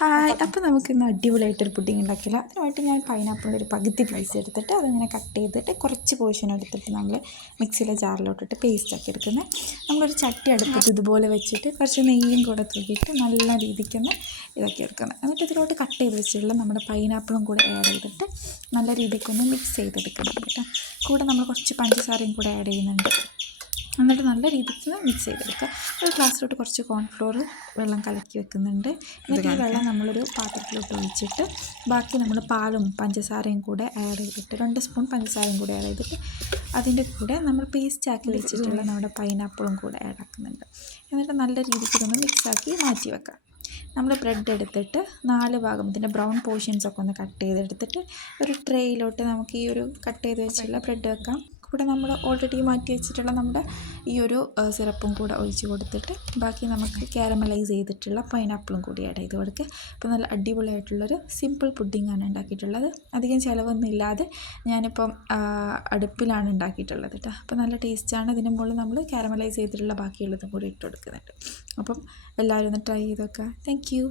Hi, അപ്പോൾ നമുക്കിന്ന് അടിപൊളിയായിട്ടൊരു pudding ഉണ്ടാക്കില്ല. അതിനായിട്ട് ഞാൻ പൈനാപ്പിളിൻ്റെ ഒരു പകുതി പീസ് എടുത്തിട്ട് അതിങ്ങനെ കട്ട് ചെയ്തിട്ട് കുറച്ച് പോർഷൻ എടുത്തിട്ട് നമ്മൾ മിക്സിയിലെ ജാറിലോട്ടിട്ട് പേസ്റ്റ് ആക്കി എടുക്കുന്നത്. നമ്മളൊരു ചട്ടി അടുപ്പത്ത് ഇതുപോലെ വെച്ചിട്ട് കുറച്ച് നെയ്യും കൂടെ തൂക്കിയിട്ട് നല്ല രീതിക്കൊന്ന് ഇതാക്കി എടുക്കുന്നത്. എന്നിട്ട് ഇതിലോട്ട് കട്ട് ചെയ്ത് വെച്ചിട്ടുള്ള നമ്മുടെ പൈനാപ്പിളും കൂടെ ആഡ് ചെയ്തിട്ട് നല്ല രീതിക്കൊന്ന് മിക്സ് ചെയ്തെടുക്കണം കേട്ടോ. കൂടെ നമ്മൾ കുറച്ച് പഞ്ചസാരയും കൂടെ ആഡ് ചെയ്യുന്നുണ്ട്. എന്നിട്ട് നല്ല രീതിക്ക് മിക്സ് ചെയ്തെടുക്കുക. ഒരു ഗ്ലാസ്സിലോട്ട് കുറച്ച് കോൺഫ്ലോർ വെള്ളം കലക്കി വെക്കുന്നുണ്ട്. എന്നിട്ട് ഈ വെള്ളം നമ്മളൊരു പാത്രത്തിലോട്ട് ഒഴിച്ചിട്ട് ബാക്കി നമ്മൾ പാലും പഞ്ചസാരയും കൂടെ ആഡ് ചെയ്തിട്ട് 2 സ്പൂൺ പഞ്ചസാരയും കൂടെ ആഡ് ചെയ്തിട്ട് അതിൻ്റെ കൂടെ നമ്മൾ പേസ്റ്റ് ആക്കി വെച്ചിട്ടുള്ള നമ്മുടെ പൈനാപ്പിളും കൂടെ ആഡ് ആക്കുന്നുണ്ട്. എന്നിട്ട് നല്ല രീതിക്ക് ഇതൊന്ന് മിക്സാക്കി മാറ്റി വെക്കാം. നമ്മൾ ബ്രെഡ് എടുത്തിട്ട് 4 ഭാഗം ഇതിൻ്റെ ബ്രൗൺ പോർഷൻസൊക്കെ ഒന്ന് കട്ട് ചെയ്തെടുത്തിട്ട് ഒരു ട്രേയിലോട്ട് നമുക്ക് ഈ ഒരു കട്ട് ചെയ്ത് വെച്ചിട്ടുള്ള ബ്രെഡ് വെക്കാം. കൂടെ നമ്മൾ ഓൾറെഡി മാറ്റി വെച്ചിട്ടുള്ള നമ്മുടെ ഈ ഒരു സിറപ്പും കൂടെ ഒഴിച്ച് കൊടുത്തിട്ട് ബാക്കി നമുക്ക് കാരമലൈസ് ചെയ്തിട്ടുള്ള പൈനാപ്പിളും കൂടി ആഡ് ചെയ്ത് കൊടുക്കുക. ഇപ്പോൾ നല്ല അടിപൊളിയായിട്ടുള്ളൊരു സിമ്പിൾ പുഡിങ്ങാണ് ഉണ്ടാക്കിയിട്ടുള്ളത്. അധികം ചിലവൊന്നും ഇല്ലാതെ ഞാനിപ്പം അടുപ്പിലാണ് ഉണ്ടാക്കിയിട്ടുള്ളത് കേട്ടോ. അപ്പോൾ നല്ല ടേസ്റ്റാണ്. ഇതിൻ്റെ മുകളിൽ നമ്മൾ കാരമലൈസ് ചെയ്തിട്ടുള്ള ബാക്കിയുള്ളതും കൂടി ഇട്ട് കൊടുക്കുന്നുണ്ട്. അപ്പം എല്ലാവരും ഒന്ന് ട്രൈ ചെയ്ത് നോക്കുക. Thank you.